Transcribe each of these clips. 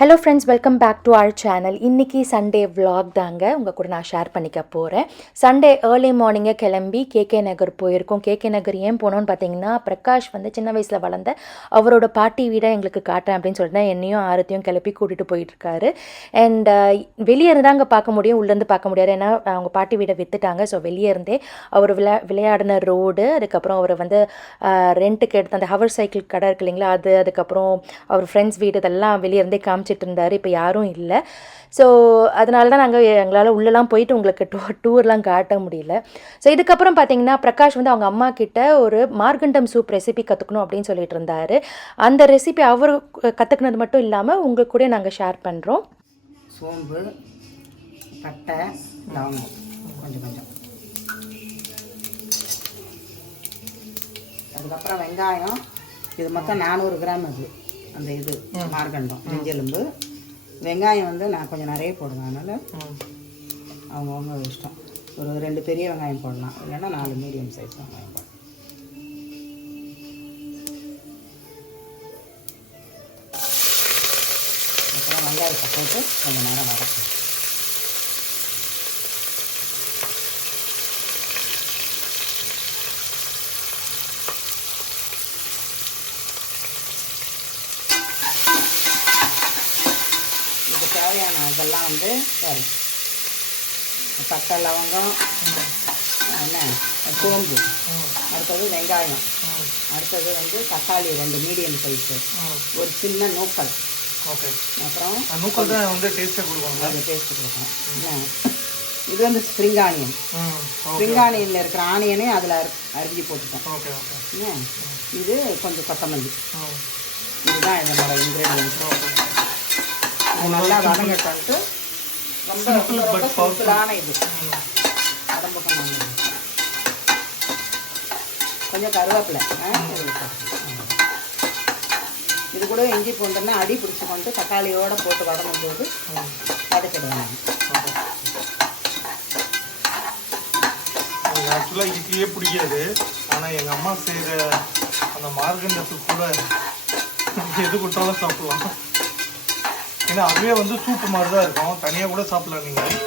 Hello friends welcome back to our channel இன்றைக்கி Sunday vlog தாங்க உங்கள் கூட நான் ஷேர் பண்ணிக்க போகிறேன் சண்டே ஏர்லி மார்னிங்கே கிளம்பி கேகே நகர் போயிருக்கோம். கேகே நகர் ஏன் போனோன்னு பார்த்தீங்கன்னா பிரகாஷ் வந்து சின்ன வயசில் வளர்ந்த அவரோட பாட்டி வீடை எங்களுக்கு காட்டுறேன் அப்படின்னு சொல்லிட்டு தான் என்னையும் ஆரத்தையும் கிளப்பி கூட்டிகிட்டு போயிட்டுருக்காரு அண்ட் வெளியே இருந்து அங்கே பார்க்க முடியும் உள்ளேருந்து பார்க்க முடியாது. ஏன்னா அவங்க பாட்டி வீடை விற்றுட்டாங்க ஸோ வெளியே இருந்தே அவர் விளையா விளையாடின ரோடு அதுக்கப்புறம் அவர் வந்து ரெண்ட்டுக்கு எடுத்த அந்த ஹவர் சைக்கிள் கடை இருக்கு இல்லைங்களா அது அதுக்கப்புறம் அவர் ஃப்ரெண்ட்ஸ் வீடு இதெல்லாம் வெளியே இருந்தே காமிச்சிட்டு இருந்தார் இப்போ யாரும் இல்லை. ஸோ அதனால தான் நாங்கள் எங்களால் உள்ளெல்லாம் போயிட்டு உங்களுக்கு டூ டூர்லாம் காட்ட முடியல. ஸோ இதுக்கப்புறம் பார்த்தீங்கன்னா பிரகாஷ் வந்து அவங்க அம்மா கிட்ட ஒரு மார்கண்டம் சூப் ரெசிபி கற்றுக்கணும் அப்படின்னு சொல்லிட்டு இருந்தார் அந்த ரெசிபி அவர் கற்றுக்கினது மட்டும் இல்லாமல் உங்களுக்கு கூட நாங்கள் ஷேர் பண்ணுறோம் சோம்பு பட்டை லவங்கம். கொஞ்சம் கொஞ்சம். அதுக்கப்புறம் வெங்காயம். இது மொத்தம் நானூறு கிராம் அது. அந்த இது மார்கண்டம் நெஞ்செலும்பு. வெங்காயம் வந்து நான் கொஞ்சம் நிறைய போடுவேன். அதனால் அவங்கவுங்க இஷ்டம். ஒரு ரெண்டு பெரிய வெங்காயம் போடலாம். இல்லைன்னா நாலு மீடியம் சைஸ் வெங்காயம் போடலாம். அப்புறம் வெங்காயத்தை போட்டு கொஞ்சம் நேரம் வதக்கணும். தேவையான இதெல்லாம் வந்து சரி பட்டை லவங்கம் என்ன? சோம்பு. அடுத்தது வெங்காயம். அடுத்தது வந்து தக்காளி ரெண்டு மீடியம் சைஸு ஒரு சின்ன நூக்கல். ஓகே. அப்புறம் நூக்கல் தான் வந்து டேஸ்ட்டே கொடுப்பாங்க அது டேஸ்ட் கொடுக்கும் என்ன? இது வந்து ஸ்ப்ரிங் ஆனியன் ஸ்ப்ரிங் ஆனியனில் இருக்கிற ஆனியனே அதில் அரிஞ்சு போட்டுட்டேன். Okay okay. இது கொஞ்சம் கொத்தமல்லி. இதுதான் என்னோட இன்க்ரீடியன்ஸ் நல்லா வதங்கட்டு ரொம்ப ரொம்ப சிம்பிளான இது. உடம்புக்கு நல்லது கொஞ்சம் கருவேப்பிலை இது கூட இஞ்சி பூண்டுன்னா அடி பிடிச்சி கொண்டு தக்காளியோட போட்டு வதங்கும் போது வதக்கிடுவேன் எனக்கு ஆக்சுவலாக இட்லியே பிடிக்காது. ஆனால் எங்கள் அம்மா செய்கிற அந்த மார்கண்டத்துக்கு கூட எது கொடுத்தாலும் சாப்பிடலாம். ஏன்னா அதுவே வந்து சூப்பு மாதிரி தான் இருக்கும். தனியாக கூட சாப்பிடலாம் நீங்கள்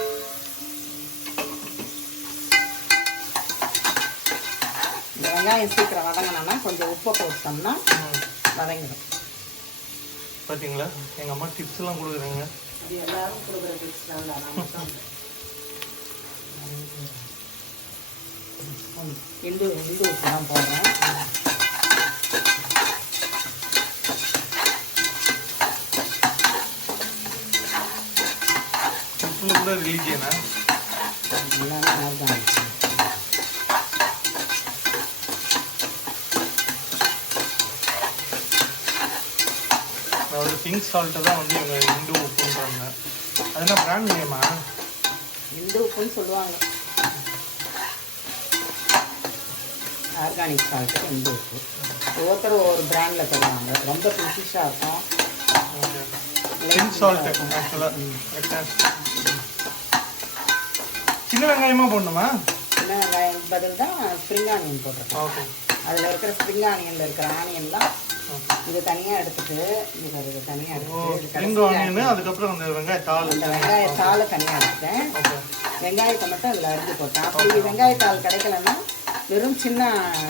வெங்காயம் சீக்கிரம் வதங்கினோன்னா கொஞ்சம் உப்பை போட்டோம்னா வதங்கிடும். பார்த்தீங்களா எங்கள் அம்மா டிப்ஸ் எல்லாம் கொடுக்குறாங்க. இது எல்லாரும் கொடுக்குற டிப்ஸ் தான் இந்து இந்து உப்பு தான் போடுறேன். கூட ரிலீஜியனா அதாவது பிங்க் சால்ட்டை தான் வந்து இவங்க இந்து உப்புன்றாங்க. அது என்ன பிராண்ட் நேமா இந்து உப்புன்னு சொல்லுவாங்க. ஆர்கானிக் சால்ட்டு இந்து உப்பு. ஒவ்வொருத்தரும் ஒவ்வொரு பிராண்டில் தருவாங்க. ரொம்ப ஃபிஷாக இருக்கும். பிங்க் சால்ட் ஆக்சுவலாக சின்ன வெங்காயமா போடணுமா? சின்ன வெங்காயம் பதில் தான் ஸ்ப்ரிங் ஆனியன் போட்டிருக்கேன் ஓகே அதில் இருக்கிற ஸ்ப்ரிங் ஆனியனில் இருக்கிற ஆனியன்லாம் இது தனியாக எடுத்துட்டு இது இது தனியாக ஆனியன் அதுக்கப்புறம் அந்த வெங்காயத்தாள் அந்த வெங்காயத்தாளை தனியாக எடுத்தேன். வெங்காயத்தை மட்டும் அதில் அரிஞ்சு போட்டேன். அப்படி வெங்காயத்தாள் கிடைக்கலன்னா வெறும் சின்ன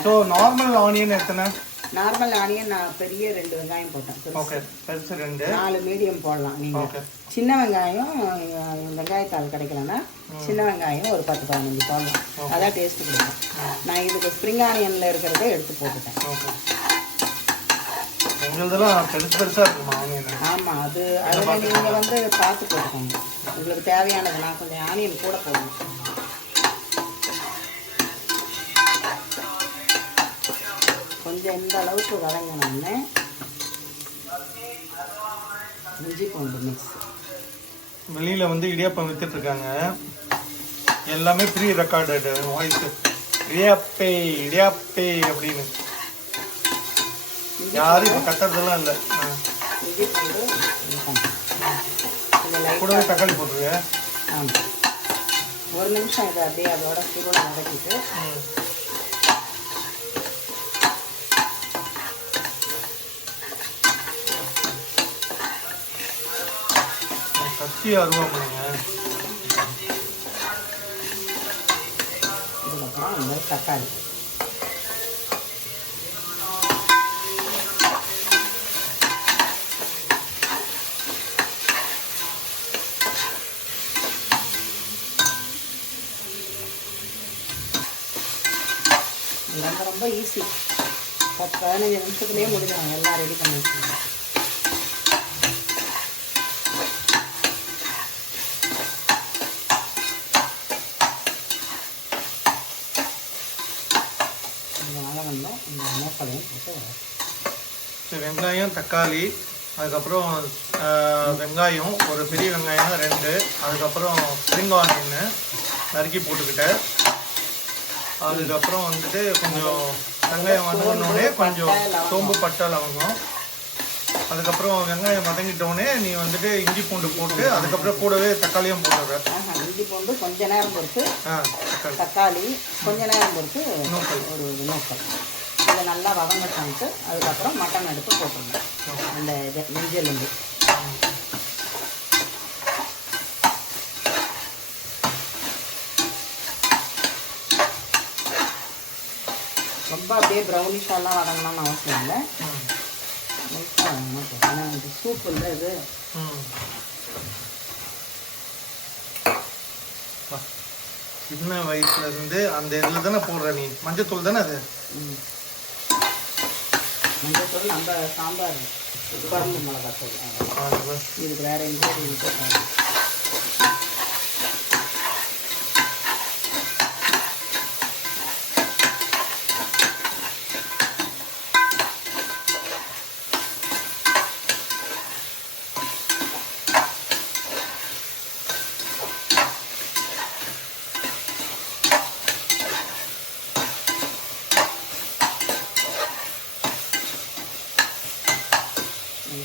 ஸோ நார்மல் ஆனியன் எத்தனை? நார்மல் ஆனியன் நான் பெரிய ரெண்டு வெங்காயம் போட்டேன். ஓகே பெருசு ரெண்டு. நாலு மீடியம் போடலாம் நீங்கள் சின்ன வெங்காயம் அஹ், வெங்காயத்தாள் கிடைக்கலன்னா சின்ன வெங்காயம் ஒரு பத்து பதினஞ்சு போடலாம். அதான் டேஸ்ட் கொடுக்கும் நான் இதுக்கு ஸ்ப்ரிங் ஆனியனில் இருக்கிறத எடுத்து போட்டுட்டேன். எங்களுதெல்லாம் பெருசு பெருசாக இருக்குமா ஆனியன் ஆமாம் அது அதில் நீங்கள் வந்து பார்த்து போட்டுக்கோங்க. உங்களுக்கு தேவையானது நான் கொஞ்சம் ஆனியன் கூட போடணும். கொஞ்சம் இந்த அளவுக்கு வதங்கினோடனே இஞ்சி பூண்டு மிக்ஸ் வெளியில் வந்து இடியாப்பம் வித்துட்டு இருக்காங்க. எல்லாமே ப்ரீ ரெக்கார்டட் வாய்ஸ் இடியாப்பே இடியாப்பே அப்படின்னு. யாரும் இப்போ கத்துறதெல்லாம் இல்லை. இது. இது கூடவே தக்காளி போட்டுருங்க. ஒரு நிமிஷம் இதை அப்படியே அதோட சுருளை வதக்கிட்டு ம் கத்தி அருவாமனைங்க இதுக்கப்புறம் இந்த தக்காளி ரொம்ப ரொம்ப ஈஸி பத்து பதினஞ்சு நிமிஷத்துலேயே முடிஞ்சிடும். எல்லாம் ரெடி பண்ணி வச்சுருங்க சரி, வெங்காயம் தக்காளி அதுக்கப்புறம் வெங்காயம் ஒரு பெரிய வெங்காயம் ரெண்டு அதுக்கப்புறம் ஸ்ப்ரிங் ஆனியன் நறுக்கி போட்டுக்கிட்டேன். அதுக்கப்புறம் வந்துட்டு கொஞ்சம் வெங்காயம் வதங்கினோடனே கொஞ்சம் சோம்பு பட்டை லவங்கம். அதுக்கப்புறம் வெங்காயம் வதங்கிட்டோடனே நீ வந்துட்டு இஞ்சி பூண்டு போட்டு அதுக்கப்புறம் கூடவே தக்காளியும் போட்டுடுற ஆஹா, இஞ்சி பூண்டு கொஞ்ச நேரம் பொறுத்து தக்காளி. தக்காளி கொஞ்ச நேரம் பொறுத்து நூக்கல். ஒரு நூக்கல். இதை நல்லா வதங்கட்டான்ட்டு அதுக்கப்புறம் மட்டன் எடுத்து போட்டுருந்தேன் அந்த இது நெஞ்செலும்பு ரொம்ப அப்படியே ப்ரௌனிஷாலாம் வதங்கணும்னு அவசியம் இல்லை. ஏன்னா இது சூப் இல்லை இது. சின்ன வயசுல இருந்து அந்த இதுல தானே போடுற நீ மஞ்சத்தூள் தானே அது. மஞ்சத்தூள் நம்ம சாம்பார் குழம்பு மிளகாத்தூள். இதுக்கு வேற இன்க்ரீடியன்ஸ்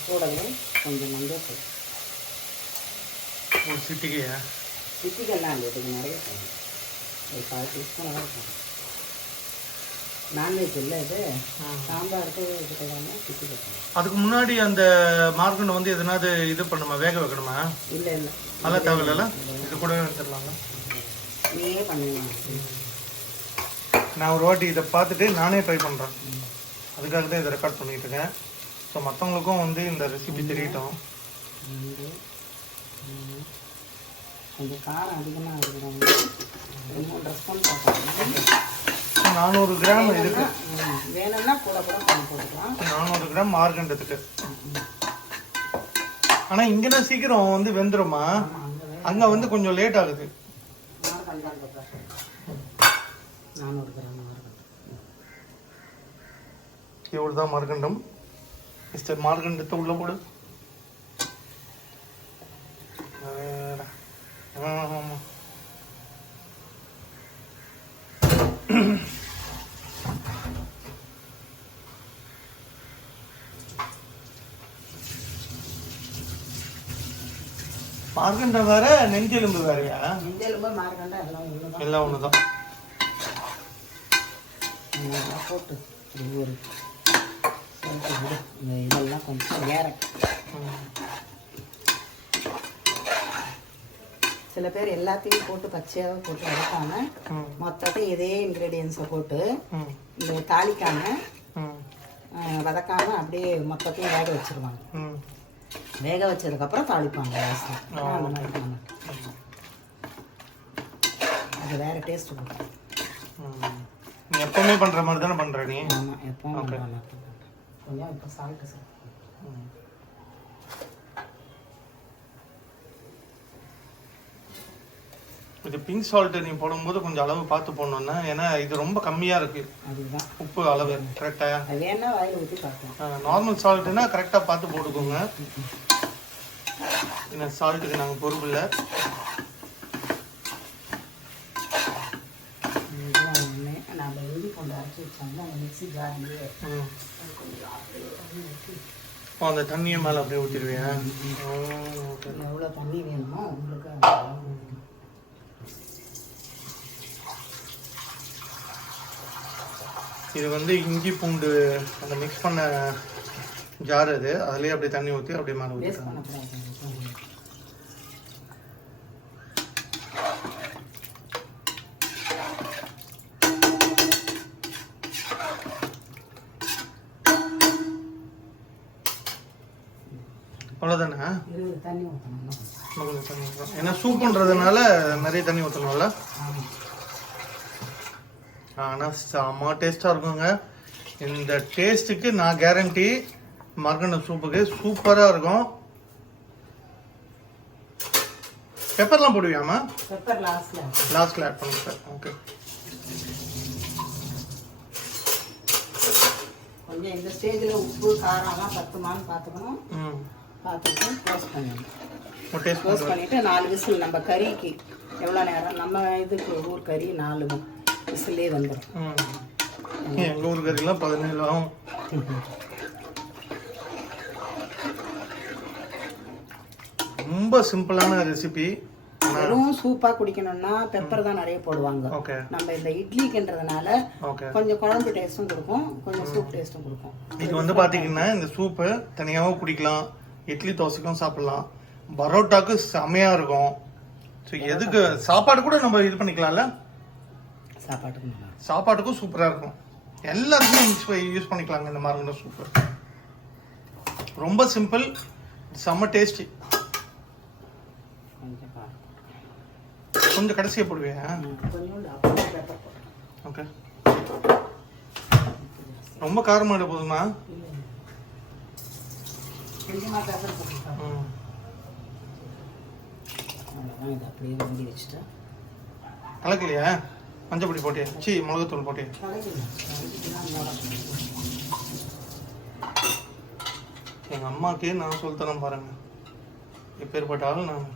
கூடவே கொஞ்சம் மஞ்சத்தூள் ஒரு சிட்டிகையா சிட்டிகள்லாம் இல்லை இதுக்கு நிறைய போகும் ஒரு கால் டீஸ்பூன் போகும் நான்வெஜ் இல்லை இது. சாம்பாருக்கு சிட்டிகள் போகும் அதுக்கு முன்னாடி அந்த மார்க்கன் வந்து எதனாவது இது பண்ணுமா வேக வைக்கணுமா இல்லை இல்லை அதெல்லாம் தேவையில்ல இது கூடவே வச்சிடலாங்க நீயே பண்ணுவீங்க நான் ஒரு வாட்டி இதை பார்த்துட்டு நானே ட்ரை பண்ணுறேன் அதுக்காக தான் இதை ரெக்கார்ட் பண்ணிட்டு இருக்கேன் ஸோ மற்றவங்களுக்கும் வந்து இந்த ரெசிபி தெரியட்டும் கொஞ்சம் காரம் அதிகமாக ஸ்பூன் போட்டாங்க நானூறு கிராம் இருக்கு. ம், வேணும்னா கூட கூட கொஞ்சம் போட்டுக்கலாம். நானூறு கிராம் மார்கண்டத்துக்கு. ஆனால் இங்கன்னா சீக்கிரம் வந்து வெந்துருமா? அங்கே வந்து கொஞ்சம் லேட் ஆகுது. நானூறு கிராம் மார்கன் இவ்வளோ தான் மார்கண்டம்? மிஸ்டர் மார்கண்டத்தை உள்ள போடு. வேற. ஆமா. மார்கண்டம் வேற நெஞ்செலும்பு வேறயா? நெஞ்செலும்பு மார்கண்டா எல்லாம் ஒன்று எல்லாம் ஒன்று தான் நல்லா போட்டு இதெல்லாம் கொஞ்சம் வேற சில பேர் எல்லாத்தையும் போட்டு பச்சையாக போட்டு வதக்காம ம். மொத்தத்தையும் இதே இன்க்ரீடியன்ஸை போட்டு ம். இந்த தாளிக்காம ம், வதக்காம அப்படியே மொத்தத்தையும் வேக வச்சிருவாங்க. ம். வேக வச்சதுக்கப்புறம் தாளிப்பாங்க அந்த மாதிரி. அது வேற டேஸ்ட் கொடுக்கும் எப்பவுமே பண்ற மாதிரி தானே பண்ற நீ? ஆமாம் எப்பவும் கொஞ்சம் இப்போ சால்ட்டு சார் இது பிங்க் சால்ட் நீ போடும்போது கொஞ்சம் அளவு பார்த்து போடணும்னா ஏன்னா இது ரொம்ப கம்மியா இருக்கு. உப்பு அளவு கரெக்டா அது வேணா வாயில் ஊற்றி பார்க்கலாம் நார்மல் சால்ட்னா கரெக்டா பார்த்து போட்டுக்கோங்க. ஏன்னா சால்ட்டுக்கு நாங்கள் பொறுப்பு இல்லை. அந்த தண்ணியை மேலே அப்படியே ஊற்றிடுவியா ஓகே எவ்வளோ தண்ணி வேணுமோ உங்களுக்கு இது வந்து இஞ்சி பூண்டு அந்த மிக்ஸ் பண்ண ஜார் அது. அதுலேயே அப்படியே தண்ணி ஊற்றி அப்படியே மேலே ஊற்றிக்கலாம் அவ்வளோதானே தண்ணி ஊற்றணும் என்ன சூப்புன்றதுனால நிறைய தண்ணி ஊற்றணும்ல ஆனால் செம்ம டேஸ்ட்டாக இருக்குங்க. இந்த டேஸ்ட்டுக்கு நான் கேரண்டி மரகண்ட சூப்புக்கு சூப்பராக இருக்கும். பெப்பர்லாம் போடுவியாமா பெப்பர் லாஸ்ட்ல லாஸ்ட்டில் ஆட் பண்ணுங்க சார் ஓகே கொஞ்சம் இந்த ஸ்டேஜில் உப்பு காரம்லாம் பத்துமான்னு பார்த்துக்கணும். ம். பார்த்துட்டு க்ளோஸ் பண்ணிடணும். க்ளோஸ் பண்ணிவிட்டு நாலு விசில் நம்ம கறிக்கு எவ்வளோ நேரம்? நம்ம இதுக்கு ஊர் கறி நாலு விசிலே வந்துடும் எங்கள் ஊர் கறிலாம் பதினேழு ஆகும். ரொம்ப சிம்பிளான ரெசிபி. வெறும் சூப்பாக குடிக்கணும்னா பெப்பர் தான் நிறைய போடுவாங்க. நம்ம இந்த இட்லிக்குன்றதுனால கொஞ்சம் குழம்பு டேஸ்ட்டும் கொடுக்கும் கொஞ்சம் சூப் டேஸ்ட்டும் கொடுக்கும். இது வந்து பாத்தீங்கன்னா இந்த சூப்பு தனியாகவும் குடிக்கலாம் இட்லி தோசைக்கும் சாப்பிடலாம். பரோட்டாக்கு செமையா இருக்கும். ஸோ எதுக்கு? சாப்பாடு கூட நம்ம இது பண்ணிக்கலாம்ல? சாப்பாட்டுக்கு நல்லா இருக்கும். சாப்பாட்டுக்கும் சூப்பரா இருக்கும். எல்லாத்துக்குமே மிக்ஸ் யூஸ் பண்ணிக்கலாங்க இந்த மாதிரி சூப்பு ரொம்ப சிம்பிள் செம்ம டேஸ்டி கொஞ்சம் கடைசியாக பெப்பர் போட்டுக்கலாம். ஓகே ரொம்ப காரமாயிட போதுமா? கொஞ்சமாக பெப்பர் போட்டுக்கலாம். ம் அவ்வளோதான் இதை அப்படியே வண்டி வச்சுட்டா. கலக்கலையா? மஞ்சப்பொடி போட்டியா? சி மிளகுத்தூள் போட்டியா? எங்கள் அம்மாவுக்கே நான் சொல்லித்தரம் பாருங்கள் எப்பேற்பட்ட ஆள் நான்.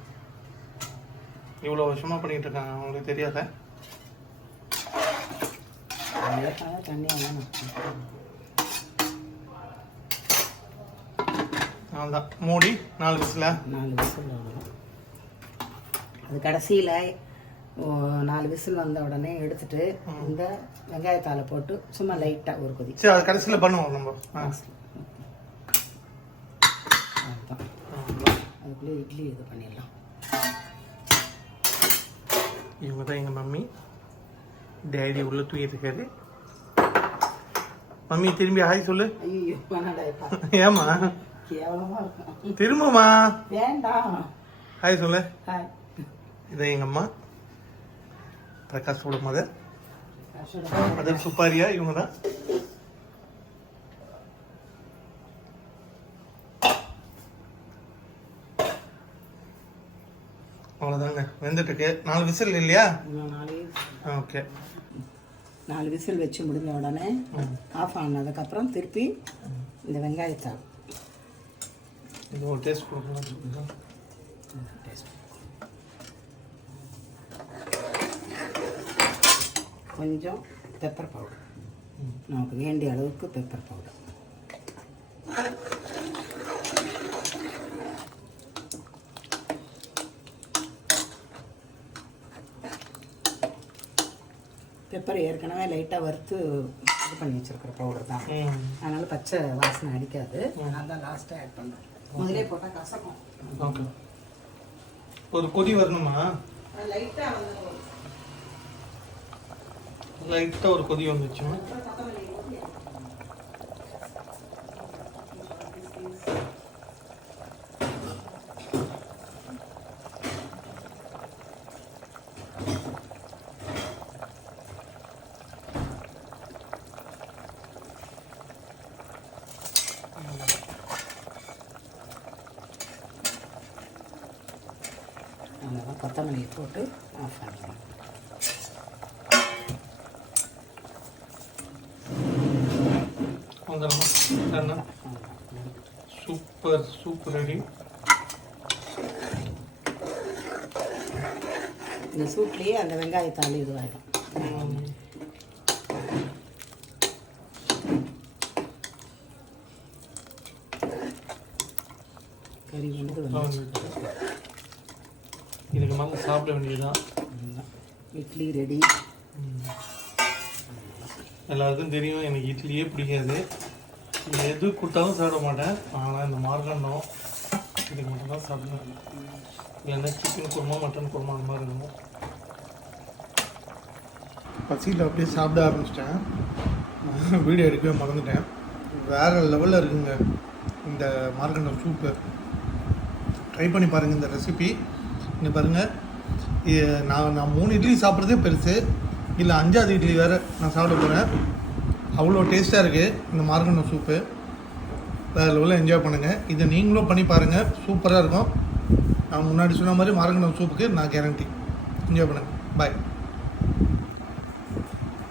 இவ்வளோ வருஷமாக பண்ணிகிட்டு இருக்காங்க அவங்களுக்கு தெரியாத? அவ்வளோதான் மூடி நாலு நாலு விசில் அது கடைசியில் நாலு விசில் வந்த உடனே எடுத்துட்டு இந்த வெங்காயத்தாளை போட்டு சும்மா லைட்டாக ஒரு கொதி. சரி அது கடைசியில் பண்ணுவோம் நம்ம. அதுக்குள்ளே இட்லி இது பண்ணிடலாம். இவங்க தான் எங்கள் மம்மி. டேடி உள்ள இருக்காரு. மம்மி திரும்பி ஹாய் சொல்லு. ஏமா திரும்பமா வேண்டாம். ஹாய் சொல்லு. ஹாய் இதை எங்கள் அம்மா. பிரகாஷோட மதர் மதர் சுப்பாரியா இவங்க தான். அவ்வளோதாங்க வெந்துட்டு இருக்கு நாலு விசில் இல்லையா? ஓகே. நாலு விசில் வச்சு முடிஞ்ச உடனே ஆஃப் ஆனதுக்கப்புறம் திருப்பி இந்த வெங்காயத்தாள் இது ஒரு டேஸ்ட் கொடுக்கலாம் டேஸ்ட் கொஞ்சம் பெப்பர் பவுடர் நமக்கு வேண்டிய அளவுக்கு பெப்பர் பவுடர் பெப்பர் ஏற்கனவே லைட்டாக வறுத்து இது பண்ணி வச்சிருக்கிற பவுடர் தான். அதனால பச்சை வாசனை அடிக்காது. அதனால தான் லாஸ்ட்டாக ஆட் பண்ணுறேன் முதலே போட்டால் கசக்கும். ஓகே. ஒரு கொதி வரணுமா? லைட்டாக வந்து லைட்டாக ஒரு கொதி வந்துச்சு அவ்வளோதான் கொத்தமல்லி போட்டு ஆஃப் பண்ணிக்கலாம் வந்துடுமா என்ன சூப்பர் சூப்பர் ரெடி இந்த சூட்லேயே அந்த வெங்காயத்தாள் இதுவாகிடும் கறி வந்து இதுக்கு மேலே சாப்பிட வேண்டியதுதான். இட்லி ரெடி. எல்லாருக்கும் தெரியும் எனக்கு இட்லியே பிடிக்காது. எது கொடுத்தாலும் சாப்பிட மாட்டேன். ஆனால் இந்த மார்கண்டம் இது மட்டும் தான் சாப்பிடுவேன். இல்லைன்னா சிக்கன் குருமா மட்டன் குருமா அந்த மாதிரி இருக்கும். பசியில் அப்படியே சாப்பிட ஆரம்பிச்சிட்டேன். வீடியோ எடுக்கவே மறந்துட்டேன். வேறு லெவலில் இருக்குங்க இந்த மார்கண்டம் சூப்பு ட்ரை பண்ணி பாருங்கள் இந்த ரெசிபி இங்கே பாருங்கள் நான் நான் மூணு இட்லி சாப்பிட்றதே பெருசு. இல்லை அஞ்சாவது இட்லி வேறு நான் சாப்பிட போகிறேன் அவ்வளோ டேஸ்ட்டாக இருக்குது இந்த மார்கண்டம் சூப்பு வேறு லெவலில் என்ஜாய் பண்ணுங்கள் இதை நீங்களும் பண்ணி பாருங்கள் சூப்பராக இருக்கும். நான் முன்னாடி சொன்ன மாதிரி மார்கண்டம் சூப்புக்கு நான் கேரண்டி என்ஜாய் பண்ணுங்கள் பாய்